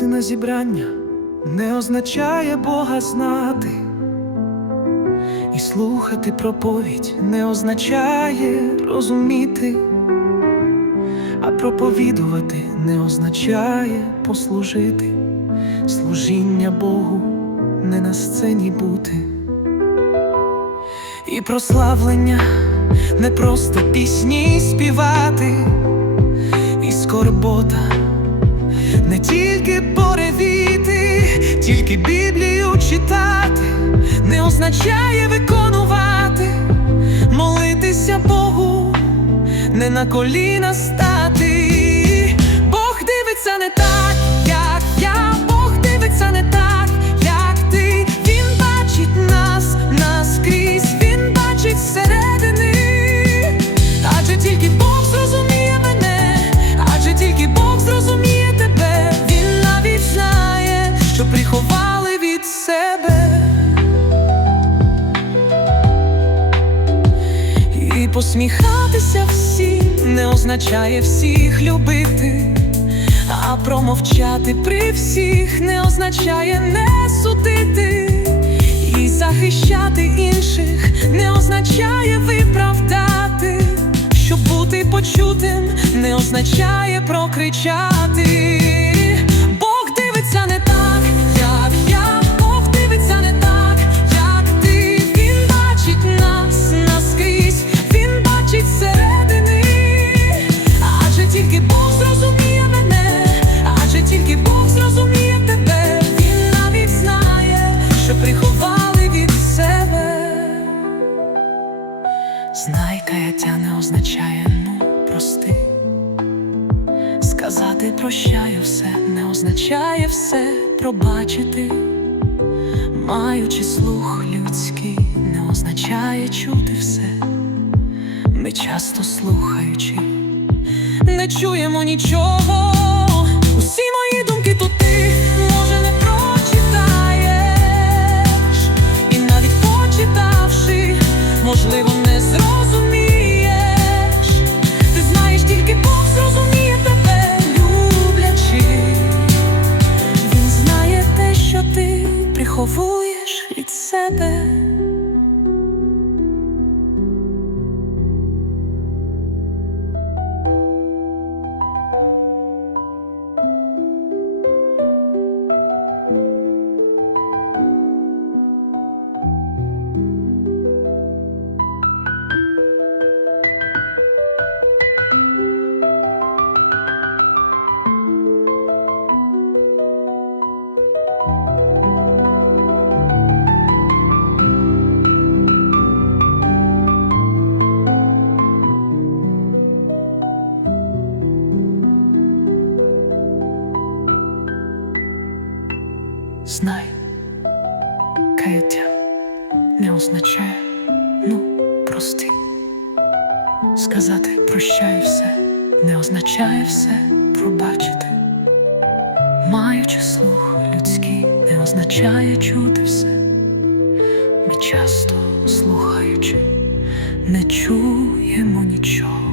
Бути на зібрання не означає Бога знати, і слухати проповідь не означає розуміти, а проповідувати не означає послужити, служіння Богу не на сцені бути, і прославлення не просто пісні співати, і скорбота. Не тільки тільки Біблію читати, не означає виконувати, молитися Богу, не на коліна стати. Бог дивиться не так, посміхатися всім не означає всіх любити, а промовчати при всіх не означає не судити, і захищати інших не означає виправдати, щоб бути почутим не означає прокричати. Знай, каяття не означає ну прости. Сказати прощаю все не означає все пробачити. Маючи слух людський, не означає чути все. Ми часто слухаючи, не чуємо нічого. Усі мої Знай, каяття не означає ну прости. Сказати прощаю все не означає все пробачити. Маючи слух людський, не означає чути все. Ми часто слухаючи, не чуємо нічого.